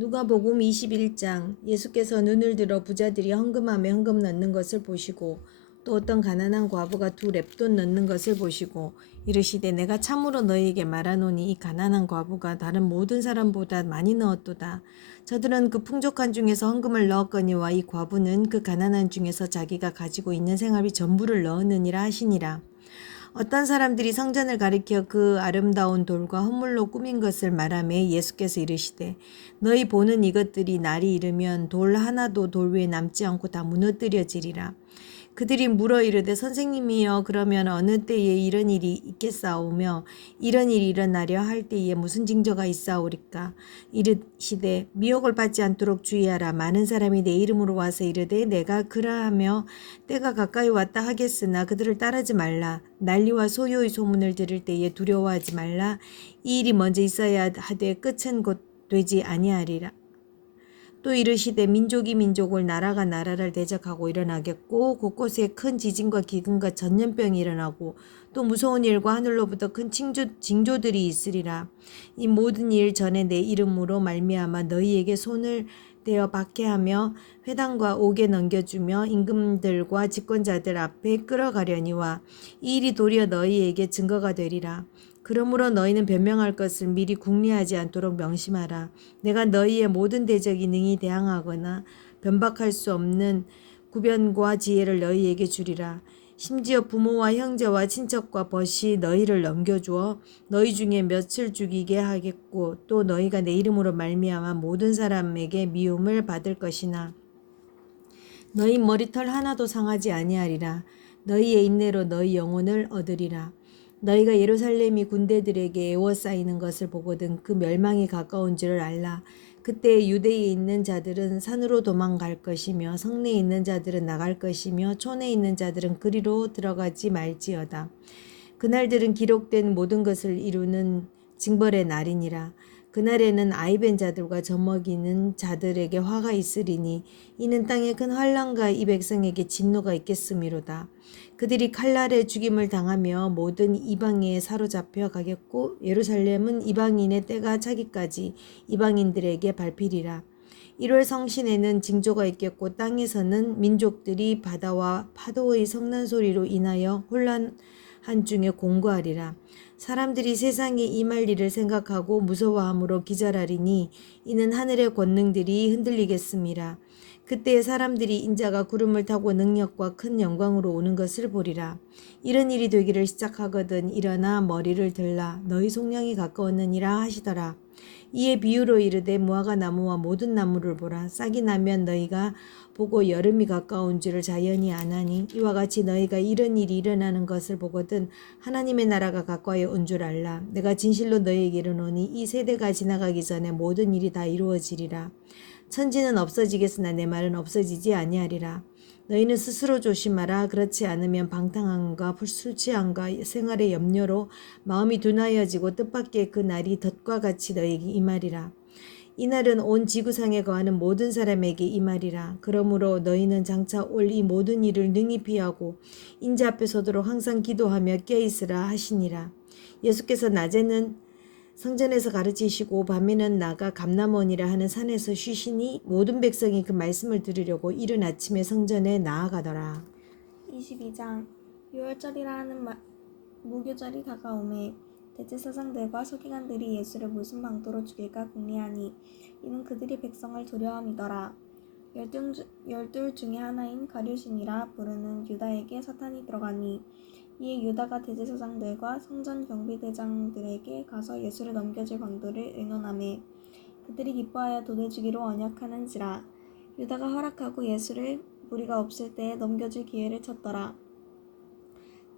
누가복음 21장. 예수께서 눈을 들어 부자들이 헌금함에 헌금 넣는 것을 보시고 또 어떤 가난한 과부가 2렙돈 넣는 것을 보시고 이르시되 내가 참으로 너희에게 말하노니 이 가난한 과부가 다른 모든 사람보다 많이 넣었도다. 저들은 그 풍족한 중에서 헌금을 넣었거니와 이 과부는 그 가난한 중에서 자기가 가지고 있는 생활비 전부를 넣었느니라 하시니라. 어떤 사람들이 성전을 가리켜 그 아름다운 돌과 헌물로 꾸민 것을 말하매 예수께서 이르시되 너희 보는 이것들이 날이 이르면 돌 하나도 돌 위에 남지 않고 다 무너뜨려지리라. 그들이 물어 이르되 선생님이여 그러면 어느 때에 이런 일이 있겠사오며 이런 일이 일어나려 할 때에 무슨 징조가 있사오리까. 이르시되 미혹을 받지 않도록 주의하라. 많은 사람이 내 이름으로 와서 이르되 내가 그러하며 때가 가까이 왔다 하겠으나 그들을 따르지 말라. 난리와 소요의 소문을 들을 때에 두려워하지 말라. 이 일이 먼저 있어야 하되 끝은 곧 되지 아니하리라. 또 이르시되 민족이 민족을 나라가 나라를 대적하고 일어나겠고 곳곳에 큰 지진과 기근과 전염병이 일어나고 또 무서운 일과 하늘로부터 큰 징조들이 있으리라. 이 모든 일 전에 내 이름으로 말미암아 너희에게 손을 대어 박해하며 회당과 옥에 넘겨주며 임금들과 집권자들 앞에 끌어가려니와 이 일이 도리어 너희에게 증거가 되리라. 그러므로 너희는 변명할 것을 미리 궁리하지 않도록 명심하라. 내가 너희의 모든 대적이 능히 대항하거나 변박할 수 없는 구변과 지혜를 너희에게 주리라. 심지어 부모와 형제와 친척과 벗이 너희를 넘겨주어 너희 중에 몇을 죽이게 하겠고 또 너희가 내 이름으로 말미암아 모든 사람에게 미움을 받을 것이나 너희 머리털 하나도 상하지 아니하리라. 너희의 인내로 너희 영혼을 얻으리라. 너희가 예루살렘이 군대들에게 에워싸이는 것을 보거든 그 멸망이 가까운 줄을 알라. 그때 유대에 있는 자들은 산으로 도망갈 것이며 성내에 있는 자들은 나갈 것이며 촌에 있는 자들은 그리로 들어가지 말지어다. 그날들은 기록된 모든 것을 이루는 징벌의 날이니라. 그날에는 아이벤 자들과 젖먹이는 자들에게 화가 있으리니 이는 땅에 큰 환난과 이 백성에게 진노가 있겠음이로다. 그들이 칼날에 죽임을 당하며 모든 이방에 사로잡혀 가겠고 예루살렘은 이방인의 때가 차기까지 이방인들에게 밟히리라. 1월 성신에는 징조가 있겠고 땅에서는 민족들이 바다와 파도의 성난 소리로 인하여 혼란한 중에 공고하리라. 사람들이 세상에 임할 일을 생각하고 무서워함으로 기절하리니 이는 하늘의 권능들이 흔들리겠음이라. 그때 사람들이 인자가 구름을 타고 능력과 큰 영광으로 오는 것을 보리라. 이런 일이 되기를 시작하거든 일어나 머리를 들라 너희 속량이 가까웠느니라 하시더라. 이에 비유로 이르되 무화과 나무와 모든 나무를 보라. 싹이 나면 너희가 보고 여름이 가까운 줄을 자연히 아나니 이와 같이 너희가 이런 일이 일어나는 것을 보거든 하나님의 나라가 가까이 온 줄 알라. 내가 진실로 너희에게 이르노니 이 세대가 지나가기 전에 모든 일이 다 이루어지리라. 천지는 없어지겠으나 내 말은 없어지지 아니하리라. 너희는 스스로 조심하라. 그렇지 않으면 방탕함과 술 취함과 생활의 염려로 마음이 둔하여지고 뜻밖의 그 날이 덫과 같이 너희에게 임하리라. 이 날은 온 지구상에 거하는 모든 사람에게 임하리라. 그러므로 너희는 장차 올 이 모든 일을 능히 피하고 인자 앞에 서도록 항상 기도하며 껴있으라 하시니라. 예수께서 낮에는 성전에서 가르치시고 밤에는 나가 감람원이라 하는 산에서 쉬시니 모든 백성이 그 말씀을 들으려고 이른 아침에 성전에 나아가더라. 22장. 유월절이라 하는 무교절이 다가오매 대제사장들과 서기관들이 예수를 무슨 방도로 죽일까 궁리하니 이는 그들이 백성을 두려움이더라. 열둘 중에 하나인 가룟신이라 부르는 유다에게 사탄이 들어가니 이에 유다가 대제사장들과 성전 경비대장들에게 가서 예수를 넘겨줄 방도를 의논하매 그들이 기뻐하여 도대주기로 언약하는지라. 유다가 허락하고 예수를 무리가 없을 때에 넘겨줄 기회를 쳤더라.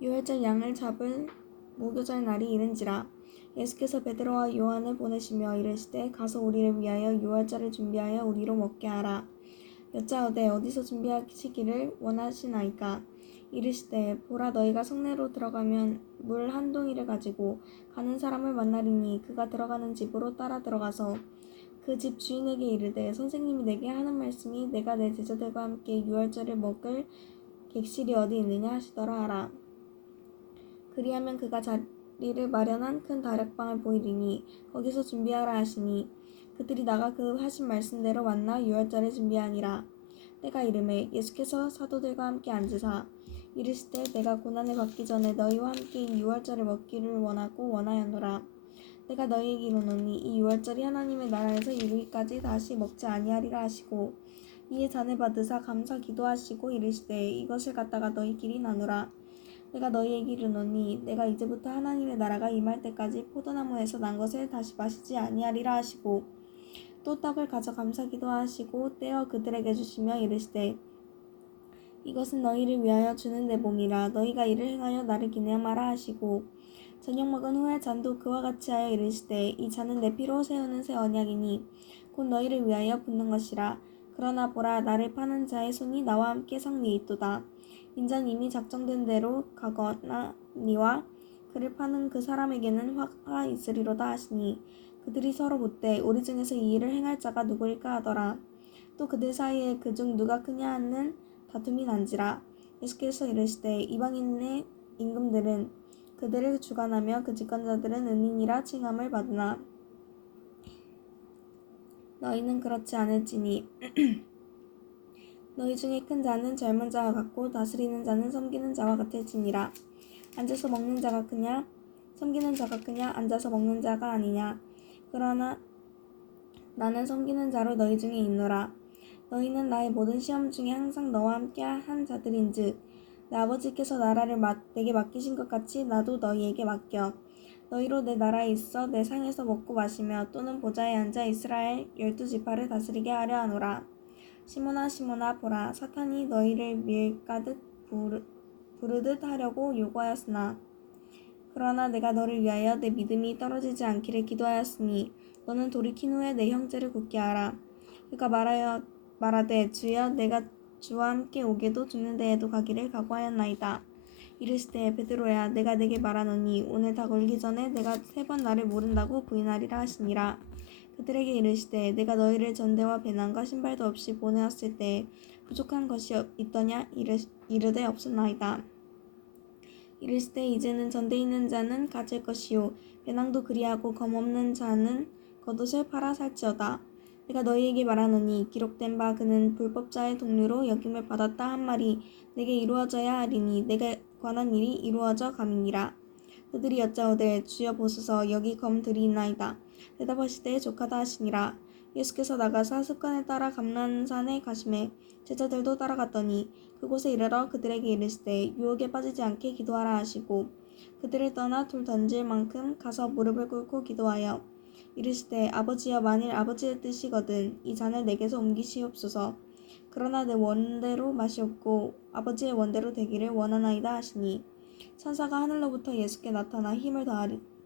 유월절 양을 잡을 무교절 날이 이른지라. 예수께서 베드로와 요한을 보내시며 이르시되 가서 우리를 위하여 유월절을 준비하여 우리로 먹게 하라. 여짜오되 어디서 준비하시기를 원하시나이까. 이르시되 보라 너희가 성내로 들어가면 물 한 동이를 가지고 가는 사람을 만나리니 그가 들어가는 집으로 따라 들어가서 그 집 주인에게 이르되 선생님이 내게 하는 말씀이 내가 내 제자들과 함께 유월절을 먹을 객실이 어디 있느냐 하시더라 하라. 그리하면 그가 자리를 마련한 큰 다락방을 보이리니 거기서 준비하라 하시니 그들이 나가 그 하신 말씀대로 만나 유월절에 준비하니라. 때가 이르매 예수께서 사도들과 함께 앉으사 이르시되 내가 고난을 받기 전에 너희와 함께 이 유월절을 먹기를 원하고 원하였노라. 내가 너희에게 이르노니 이 유월절이 하나님의 나라에서 이르기까지 다시 먹지 아니하리라 하시고 이에 잔을 받으사 감사 기도하시고 이르시되 이것을 갖다가 너희끼리 나누라. 내가 너희에게 이르노니 내가 이제부터 하나님의 나라가 임할 때까지 포도나무에서 난 것을 다시 마시지 아니하리라 하시고 또 떡을 가져 감사 기도하시고 떼어 그들에게 주시며 이르시되 이것은 너희를 위하여 주는 내 몸이라. 너희가 이를 행하여 나를 기념하라 하시고 저녁 먹은 후에 잔도 그와 같이 하여 이르시되 이 잔은 내 피로 세우는 새 언약이니 곧 너희를 위하여 붓는 것이라. 그러나 보라 나를 파는 자의 손이 나와 함께 성 위에 있도다. 인자는 이미 작정된 대로 가거나니와 그를 파는 그 사람에게는 화가 있으리로다 하시니 그들이 서로 묻되 우리 중에서 이 일을 행할 자가 누구일까 하더라. 또 그들 사이에 그중 누가 크냐 하는 다툼이 난지라. 예수께서 이르시되 이방인의 임금들은 그들을 주관하며 그 집권자들은 은인이라 칭함을 받으나 너희는 그렇지 않을지니 너희 중에 큰 자는 젊은 자와 같고 다스리는 자는 섬기는 자와 같을지니라. 앉아서 먹는 자가 크냐 섬기는 자가 크냐 앉아서 먹는 자가 아니냐. 그러나 나는 섬기는 자로 너희 중에 있노라. 너희는 나의 모든 시험 중에 항상 너와 함께 한 자들인즉 내 아버지께서 나라를 내게 맡기신 것 같이 나도 너희에게 맡겨 너희로 내 나라에 있어 내 상에서 먹고 마시며 또는 보좌에 앉아 이스라엘 12지파를 다스리게 하려 하노라. 시몬아 시몬아 보라 사탄이 너희를 밀가득 부르듯 하려고 요구하였으나 그러나 내가 너를 위하여 내 믿음이 떨어지지 않기를 기도하였으니 너는 돌이킨 후에 내 형제를 굳게 하라. 그가 말하되 주여 내가 주와 함께 오게도 죽는 데에도 가기를 각오하였나이다. 이르시되 베드로야 내가 내게 말하노니 오늘 다 걸기 전에 내가 3번 나를 모른다고 부인하리라 하시니라. 그들에게 이르시되 내가 너희를 전대와 배낭과 신발도 없이 보내었을 때 부족한 것이 있더냐 이르되 없었나이다. 이르시되 이제는 전대 있는 자는 가질 것이요 배낭도 그리하고 검없는 자는 겉옷을 팔아 살지어다. 내가 너희에게 말하노니 기록된 바 그는 불법자의 동류로 여김을 받았다 한 말이 내게 이루어져야 하리니 내게 관한 일이 이루어져 감이니라. 그들이 여짜오되 주여 보소서 여기 검 들이나이다. 대답하시되 족하다 하시니라. 예수께서 나가사 습관에 따라 감람산에 가시매 제자들도 따라갔더니 그곳에 이르러 그들에게 이르시되 유혹에 빠지지 않게 기도하라 하시고 그들을 떠나 돌 던질 만큼 가서 무릎을 꿇고 기도하여 이르시되 아버지여 만일 아버지의 뜻이거든 이 잔을 내게서 옮기시옵소서. 그러나 내 원대로 마시옵고 아버지의 원대로 되기를 원하나이다 하시니 천사가 하늘로부터 예수께 나타나 힘을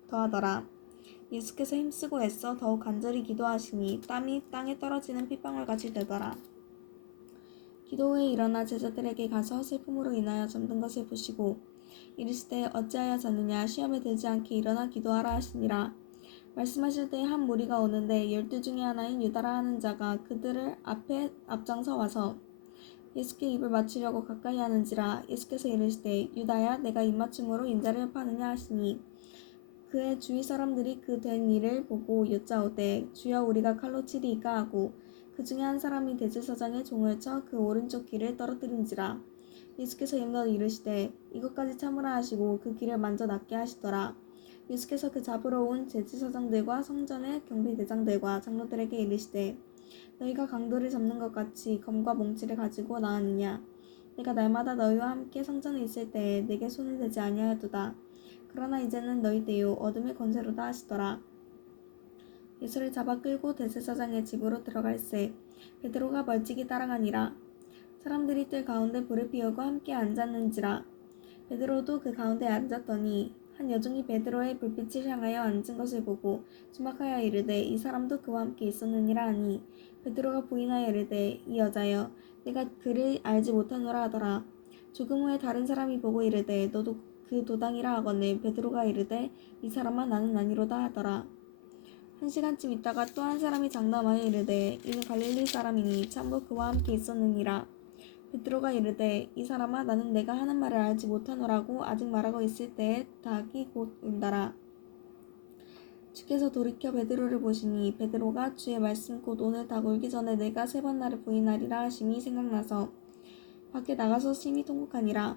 더하더라. 예수께서 힘쓰고 애써 더욱 간절히 기도하시니 땀이 땅에 떨어지는 핏방울같이 되더라. 기도 후에 일어나 제자들에게 가서 슬픔으로 인하여 잠든 것을 보시고 이르시되 어찌하여 잤느냐 시험에 들지 않게 일어나 기도하라 하시니라. 말씀하실 때 한 무리가 오는데 12 중에 하나인 유다라 하는 자가 그들을 앞장서 와서 예수께 입을 맞추려고 가까이 하는지라. 예수께서 이르시되 유다야 내가 입맞춤으로 인자를 파느냐 하시니 그의 주위 사람들이 그 된 일을 보고 여짜오되 주여 우리가 칼로 치리이까 하고 그 중에 한 사람이 대제사장의 종을 쳐 그 오른쪽 귀를 떨어뜨린지라. 예수께서 힘써 이르시되 이것까지 참으라 하시고 그 귀를 만져 낫게 하시더라. 예수께서 그 잡으러 온 제지사장들과 성전의 경비대장들과 장로들에게 이르시되 너희가 강도를 잡는 것 같이 검과 몽치를 가지고 나왔느냐. 내가 날마다 너희와 함께 성전에 있을 때에 내게 손을 대지 아니하였도다. 그러나 이제는 너희 때요 어둠의 권세로다 하시더라. 예수를 잡아 끌고 대제사장의 집으로 들어갈새 베드로가 멀찍이 따라가니라. 사람들이 뜰 가운데 불을 피우고 함께 앉았는지라. 베드로도 그 가운데 앉았더니 한 여종이 베드로의 불빛을 향하여 앉은 것을 보고 주목하여 이르되 이 사람도 그와 함께 있었느니라 하니 베드로가 부인하여 이르되 이 여자여 내가 그를 알지 못하노라 하더라. 조금 후에 다른 사람이 보고 이르되 너도 그 도당이라 하거늘 베드로가 이르되 이 사람아 나는 아니로다 하더라. 1시간쯤 있다가 또 한 사람이 장담하여 이르되 이는 갈릴리 사람이니 참으로 그와 함께 있었느니라. 베드로가 이르되 이 사람아 나는 내가 하는 말을 알지 못하노라고 아직 말하고 있을 때에 닭이 곧 온다라. 주께서 돌이켜 베드로를 보시니 베드로가 주의 말씀 곧 오늘 닭 울기 전에 내가 3번 나를 부인하리라 하심이 생각나서 밖에 나가서 심히 통곡하니라.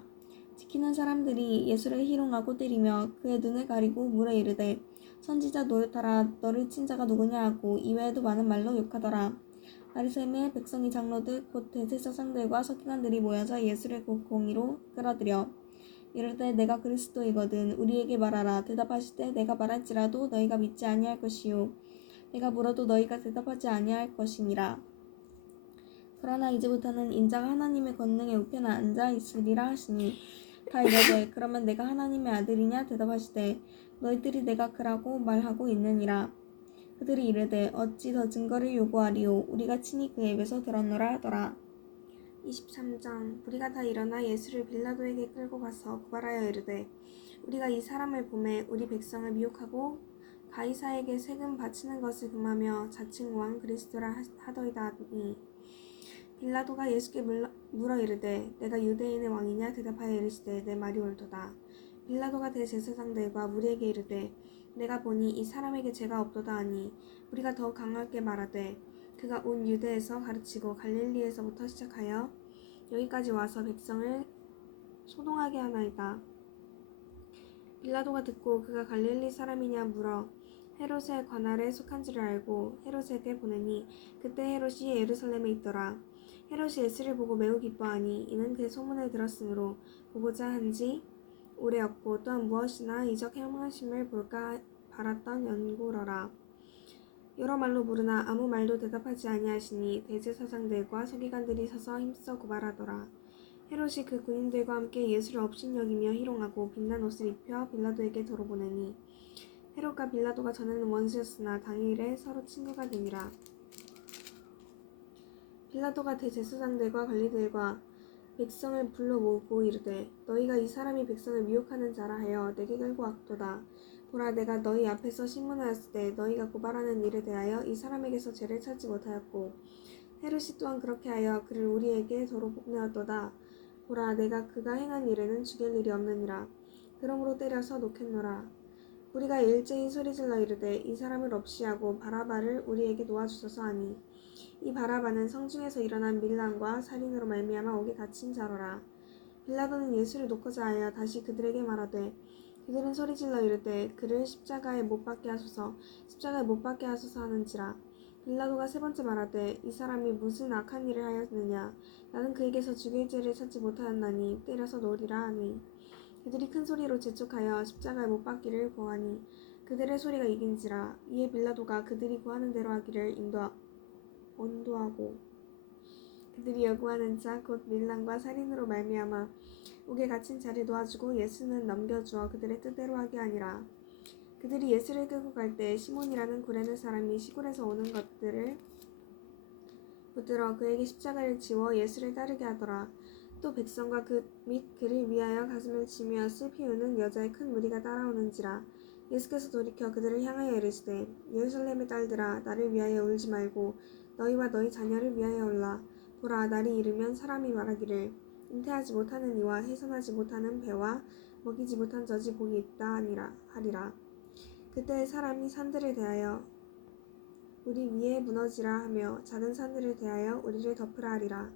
지키는 사람들이 예수를 희롱하고 때리며 그의 눈을 가리고 물어 이르되 선지자 노릇하라 너를 친 자가 누구냐 하고 이외에도 많은 말로 욕하더라. 바리새인의 백성이 장로들 곧 대제사장들과 서기관들이 모여서 예수를 공의로 끌어들여 이르되 내가 그리스도이거든 우리에게 말하라. 대답하시되 내가 말할지라도 너희가 믿지 아니할 것이요 내가 물어도 너희가 대답하지 아니할 것이니라. 그러나 이제부터는 인자가 하나님의 권능의 우편에 앉아 있으리라 하시니 다 이르되 그러면 내가 하나님의 아들이냐 대답하시되 너희들이 내가 그라고 말하고 있느니라. 그들이 이르되 어찌 더 증거를 요구하리요 우리가 친히 그의 입에서 들었노라 하더라. 23장 무리가 다 일어나 예수를 빌라도에게 끌고 가서 고발하여 이르되 우리가 이 사람을 보매 우리 백성을 미혹하고 가이사에게 세금 바치는 것을 금하며 자칭 왕 그리스도라 하더이다 하니 빌라도가 예수께 물어 이르되 내가 유대인의 왕이냐 대답하여 이르시되 내 말이 옳도다. 빌라도가 대제사장들과 무리에게 이르되 내가 보니 이 사람에게 죄가 없도다 하니 우리가 더욱 강하게 말하되 그가 온 유대에서 가르치고 갈릴리에서부터 시작하여 여기까지 와서 백성을 소동하게 하나이다. 빌라도가 듣고 그가 갈릴리 사람이냐 물어 헤롯의 관할에 속한지를 알고 헤롯에게 보내니 그때 헤롯이 예루살렘에 있더라. 헤롯이 예수를 보고 매우 기뻐하니 이는 그의 소문을 들었으므로 보고자 한지 오래였고 또한 무엇이나 이적 행하심을 볼까 바랐던 연고러라. 여러 말로 물으나 아무 말도 대답하지 아니하시니 대제사장들과 서기관들이 서서 힘써 고발하더라. 헤롯이 그 군인들과 함께 예수를 업신여기며 희롱하고 빛난 옷을 입혀 빌라도에게 도로 보내니 헤롯과 빌라도가 전에는 원수였으나 당일에 서로 친구가 되니라. 빌라도가 대제사장들과 관리들과 백성을 불러 모으고 이르되 너희가 이 사람이 백성을 미혹하는 자라 하여 내게 끌고 왔도다. 보라 내가 너희 앞에서 신문하였을 때 너희가 고발하는 일에 대하여 이 사람에게서 죄를 찾지 못하였고 헤롯이 또한 그렇게 하여 그를 우리에게 도로 보내었도다. 보라 내가 그가 행한 일에는 죽일 일이 없느니라. 그러므로 때려서 놓겠노라. 우리가 일제히 소리질러 이르되 이 사람을 없이하고 바라바를 우리에게 놓아주소서 하니 이 바라바는 성중에서 일어난 밀란과 살인으로 말미암아 옥에 갇힌 자로라. 빌라도는 예수를 놓고자 하여 다시 그들에게 말하되 그들은 소리질러 이르되 그를 십자가에 못 박게 하소서 십자가에 못 박게 하소서 하는지라. 빌라도가 세 번째 말하되 이 사람이 무슨 악한 일을 하였느냐 나는 그에게서 죽일 죄를 찾지 못하였나니 때려서 놓으리라 하니 그들이 큰 소리로 재촉하여 십자가에 못 박기를 고하니 그들의 소리가 이긴지라. 이에 빌라도가 그들이 구하는 대로 하기를 온도하고 그들이 요구하는 자 곧 밀란과 살인으로 말미암아 옥에 갇힌 자를 놓아주고 예수는 넘겨주어 그들의 뜻대로 하게 하니라. 그들이 예수를 끌고 갈 때 시몬이라는 구레네 사람이 시골에서 오는 것들을 붙들어 그에게 십자가를 지워 예수를 따르게 하더라. 또 백성과 및 그를 위하여 가슴을 치며 슬피 우는 여자의 큰 무리가 따라오는지라. 예수께서 돌이켜 그들을 향하여 이르시되 예루살렘의 딸들아 나를 위하여 울지 말고 너희와 너희 자녀를 위하여 울라. 보라 날이 이르면 사람이 말하기를 잉태하지 못하는 이와 해산하지 못하는 배와 먹이지 못한 젖이 복이 있다 하리라. 그때 사람이 산들을 대하여 우리 위에 무너지라 하며 작은 산들을 대하여 우리를 덮으라 하리라.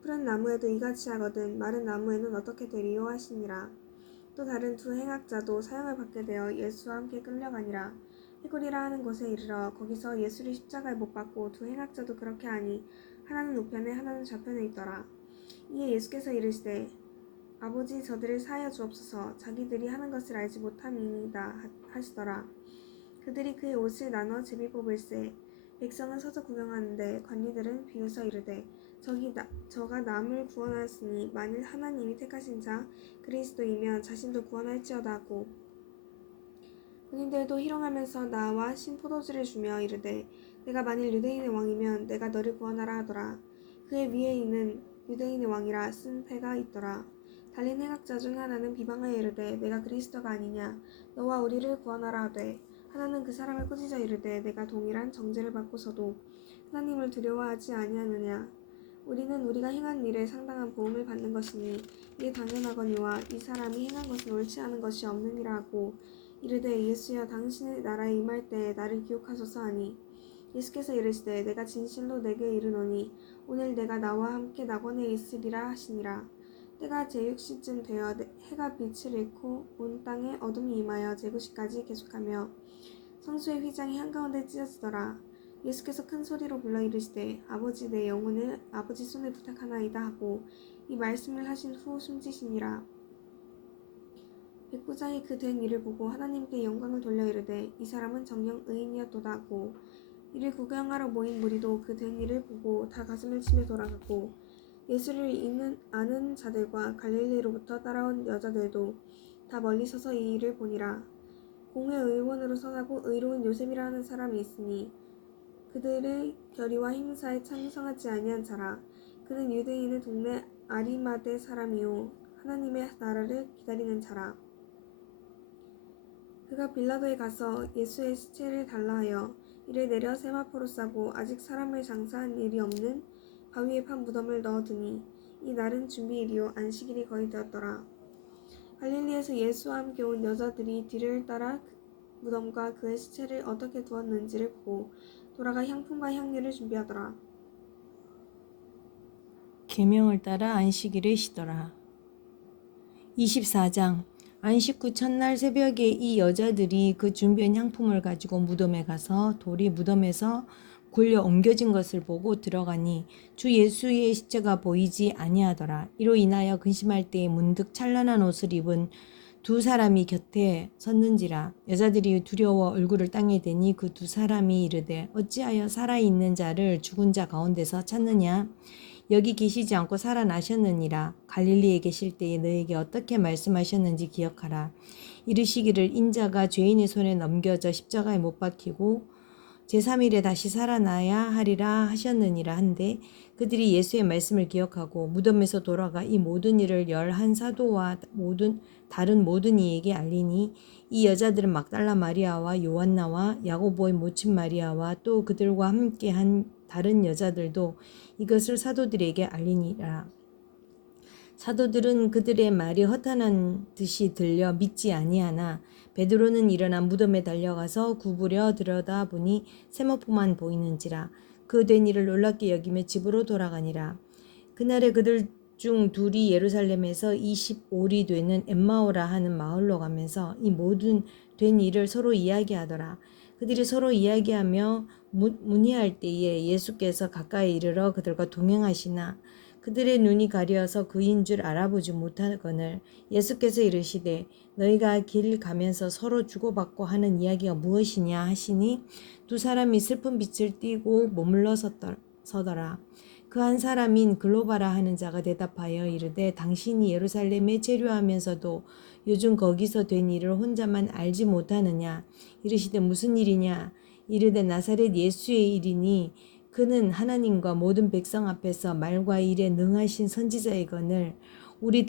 푸른 나무에도 이같이 하거든 마른 나무에는 어떻게 되리요 하시니라. 또 다른 두 행악자도 사형을 받게 되어 예수와 함께 끌려가니라. 해골이라 하는 곳에 이르러 거기서 예수를 십자가에 못 박고 두 행악자도 그렇게 하니 하나는 우편에 하나는 좌편에 있더라. 이에 예수께서 이르시되 아버지 저들을 사하여 주옵소서 자기들이 하는 것을 알지 못함이니이다 하시더라. 그들이 그의 옷을 나눠 제비 뽑을세. 백성은 서서 구경하는데 관리들은 비웃어 이르되 저가 남을 구원하였으니 만일 하나님이 택하신 자 그리스도이면 자신도 구원할지어다 하고 군인들도 희롱하면서 나와 신포도주를 주며 이르되 내가 만일 유대인의 왕이면 내가 너를 구원하라 하더라. 그의 위에 있는 유대인의 왕이라 쓴 패가 있더라. 달린 행악자 중 하나는 비방하여 이르되 내가 그리스도가 아니냐 너와 우리를 구원하라 하되 하나는 그 사람을 꾸짖어 이르되 내가 동일한 정죄를 받고서도 하나님을 두려워하지 아니하느냐. 우리는 우리가 행한 일에 상당한 보응을 받는 것이니 이게 당연하거니와 이 사람이 행한 것은 옳지 않은 것이 없느니라 하고 이르되 예수여 당신의 나라에 임할 때에 나를 기억하소서 하니 예수께서 이르시되 내가 진실로 내게 이르노니 오늘 내가 나와 함께 낙원에 있으리라 하시니라. 때가 제6시쯤 되어 해가 빛을 잃고 온 땅에 어둠이 임하여 제9시까지 계속하며 성수의 휘장이 한가운데 찢어지더라. 예수께서 큰 소리로 불러 이르시되 아버지 내 영혼을 아버지 손에 부탁하나이다 하고 이 말씀을 하신 후 숨지시니라. 백부장이 그 된 일을 보고 하나님께 영광을 돌려 이르되 이 사람은 정녕 의인이었도다 하고 이를 구경하러 모인 무리도 그 된 일을 보고 다 가슴을 치며 돌아가고 예수를 아는 자들과 갈릴리로부터 따라온 여자들도 다 멀리 서서 이 일을 보니라. 공회 의원으로 선하고 의로운 요셉이라 하는 사람이 있으니 그들의 결의와 행사에 찬성하지 아니한 자라. 그는 유대인의 동네 아리마대 사람이요 하나님의 나라를 기다리는 자라. 그가 빌라도에 가서 예수의 시체를 달라 하여 이를 내려 세마포로 싸고 아직 사람을 장사한 일이 없는 바위에 판 무덤을 넣어두니 이 날은 준비일이요 안식일이 거의 되었더라. 갈릴리에서 예수와 함께 온 여자들이 뒤를 따라 무덤과 그의 시체를 어떻게 두었는지를 보고 돌아가 향품과 향유를 준비하더라. 계명을 따라 안식일을 쉬더라. 24장 안식 후 첫날 새벽에 이 여자들이 그 준비한 향품을 가지고 무덤에 가서 돌이 무덤에서 굴려 옮겨진 것을 보고 들어가니 주 예수의 시체가 보이지 아니하더라. 이로 인하여 근심할 때에 문득 찬란한 옷을 입은 두 사람이 곁에 섰는지라. 여자들이 두려워 얼굴을 땅에 대니 그 두 사람이 이르되 어찌하여 살아있는 자를 죽은 자 가운데서 찾느냐? 여기 계시지 않고 살아나셨느니라. 갈릴리에 계실 때에 너에게 어떻게 말씀하셨는지 기억하라. 이르시기를 인자가 죄인의 손에 넘겨져 십자가에 못 박히고 제3일에 다시 살아나야 하리라 하셨느니라 한데 그들이 예수의 말씀을 기억하고 무덤에서 돌아가 이 모든 일을 11사도와 다른 모든 이에게 알리니 이 여자들은 막달라 마리아와 요한나와 야고보의 모친 마리아와 또 그들과 함께한 다른 여자들도 이것을 사도들에게 알리니라. 사도들은 그들의 말이 허탄한 듯이 들려 믿지 아니하나 베드로는 일어나 무덤에 달려가서 구부려 들여다보니 세마포만 보이는지라. 그 된 일을 놀랍게 여기며 집으로 돌아가니라. 그날에 그들 중 둘이 예루살렘에서 25리 되는 엠마오라 하는 마을로 가면서 이 모든 된 일을 서로 이야기하더라. 그들이 서로 이야기하며 문의할 때에 예수께서 가까이 이르러 그들과 동행하시나 그들의 눈이 가려서 그인 줄 알아보지 못하거늘 예수께서 이르시되 너희가 길 가면서 서로 주고받고 하는 이야기가 무엇이냐 하시니 두 사람이 슬픈 빛을 띠고 머물러 서더라. 그 한 사람인 글로바라 하는 자가 대답하여 이르되 당신이 예루살렘에 체류하면서도 요즘 거기서 된 일을 혼자만 알지 못하느냐? 이르시되 무슨 일이냐? 이르되 나사렛 예수의 일이니 그는 하나님과 모든 백성 앞에서 말과 일에 능하신 선지자이거늘 우리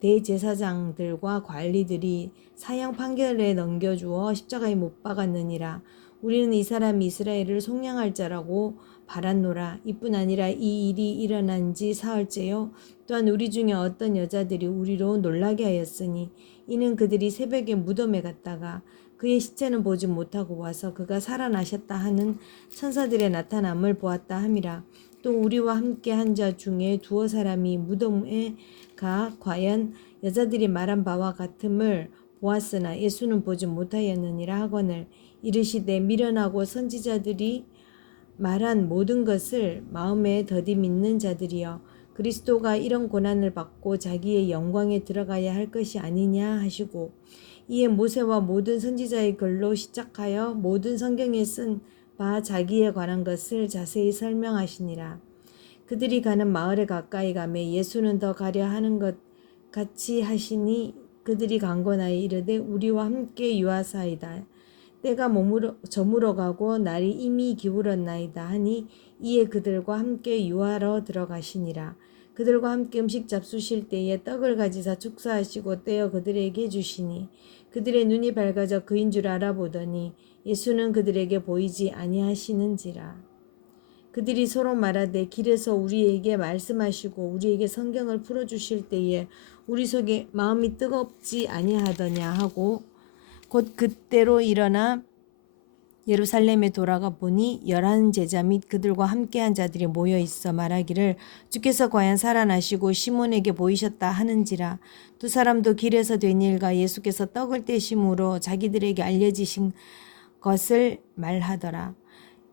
대제사장들과 관리들이 사형 판결에 넘겨주어 십자가에 못 박았느니라. 우리는 이 사람이 이스라엘을 속량할 자라고 바랐노라. 이뿐 아니라 이 일이 일어난 지 사흘째요. 또한 우리 중에 어떤 여자들이 우리로 놀라게 하였으니 이는 그들이 새벽에 무덤에 갔다가 그의 시체는 보지 못하고 와서 그가 살아나셨다 하는 천사들의 나타남을 보았다 함이라. 또 우리와 함께 한 자 중에 두어 사람이 무덤에 가 과연 여자들이 말한 바와 같음을 보았으나 예수는 보지 못하였느니라 하거늘 이르시되 미련하고 선지자들이 말한 모든 것을 마음에 더디 믿는 자들이여 그리스도가 이런 고난을 받고 자기의 영광에 들어가야 할 것이 아니냐 하시고 이에 모세와 모든 선지자의 글로 시작하여 모든 성경에 쓴 바 자기에 관한 것을 자세히 설명하시니라. 그들이 가는 마을에 가까이 가매 예수는 더 가려 하는 것 같이 하시니 그들이 강권하여 이르되 우리와 함께 유하사이다. 때가 저물어 가고 날이 이미 기울었나이다 하니 이에 그들과 함께 유하러 들어가시니라. 그들과 함께 음식 잡수실 때에 떡을 가지사 축사하시고 떼어 그들에게 주시니 그들의 눈이 밝아져 그인 줄 알아보더니 예수는 그들에게 보이지 아니하시는지라. 그들이 서로 말하되 길에서 우리에게 말씀하시고 우리에게 성경을 풀어주실 때에 우리 속에 마음이 뜨겁지 아니하더냐 하고 곧 그때로 일어나 예루살렘에 돌아가 보니 11 제자 및 그들과 함께한 자들이 모여 있어 말하기를 주께서 과연 살아나시고 시몬에게 보이셨다 하는지라. 두 사람도 길에서 된 일과 예수께서 떡을 떼심으로 자기들에게 알려지신 것을 말하더라.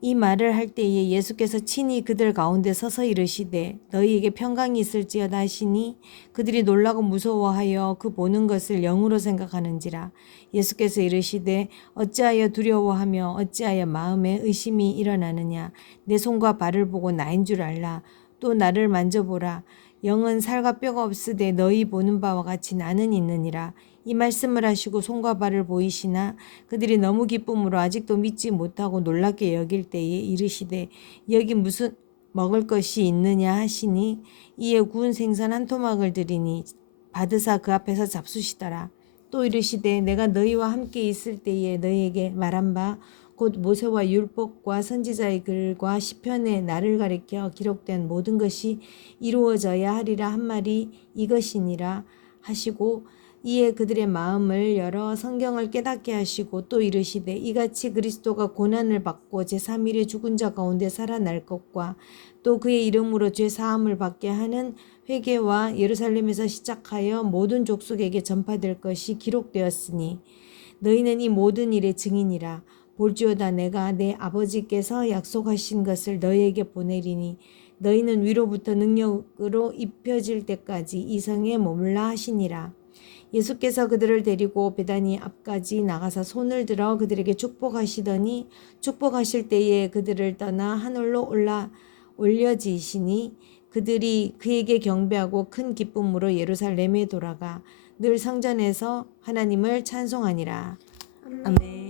이 말을 할 때에 예수께서 친히 그들 가운데 서서 이르시되 너희에게 평강이 있을지어다 하시니 그들이 놀라고 무서워하여 그 보는 것을 영으로 생각하는지라. 예수께서 이르시되 어찌하여 두려워하며 어찌하여 마음에 의심이 일어나느냐. 내 손과 발을 보고 나인 줄 알라. 또 나를 만져보라. 영은 살과 뼈가 없으되 너희 보는 바와 같이 나는 있느니라. 이 말씀을 하시고 손과 발을 보이시나 그들이 너무 기쁨으로 아직도 믿지 못하고 놀랍게 여길 때에 이르시되 여기 무슨 먹을 것이 있느냐 하시니 이에 구운 생선 한 토막을 드리니 받으사 그 앞에서 잡수시더라. 또 이르시되 내가 너희와 함께 있을 때에 너희에게 말한 바 곧 모세와 율법과 선지자의 글과 시편에 나를 가리켜 기록된 모든 것이 이루어져야 하리라 한 말이 이것이니라 하시고 이에 그들의 마음을 열어 성경을 깨닫게 하시고 또 이르시되 이같이 그리스도가 고난을 받고 제3일에 죽은 자 가운데 살아날 것과 또 그의 이름으로 죄 사함을 받게 하는 회개와 예루살렘에서 시작하여 모든 족속에게 전파될 것이 기록되었으니 너희는 이 모든 일의 증인이라. 볼지어다 내가 내 아버지께서 약속하신 것을 너희에게 보내리니 너희는 위로부터 능력으로 입혀질 때까지 이 성에 머물라 하시니라. 예수께서 그들을 데리고 베다니 앞까지 나가서 손을 들어 그들에게 축복하시더니 축복하실 때에 그들을 떠나 하늘로 올려지시니 그들이 그에게 경배하고 큰 기쁨으로 예루살렘에 돌아가 늘 성전에서 하나님을 찬송하니라. 아멘.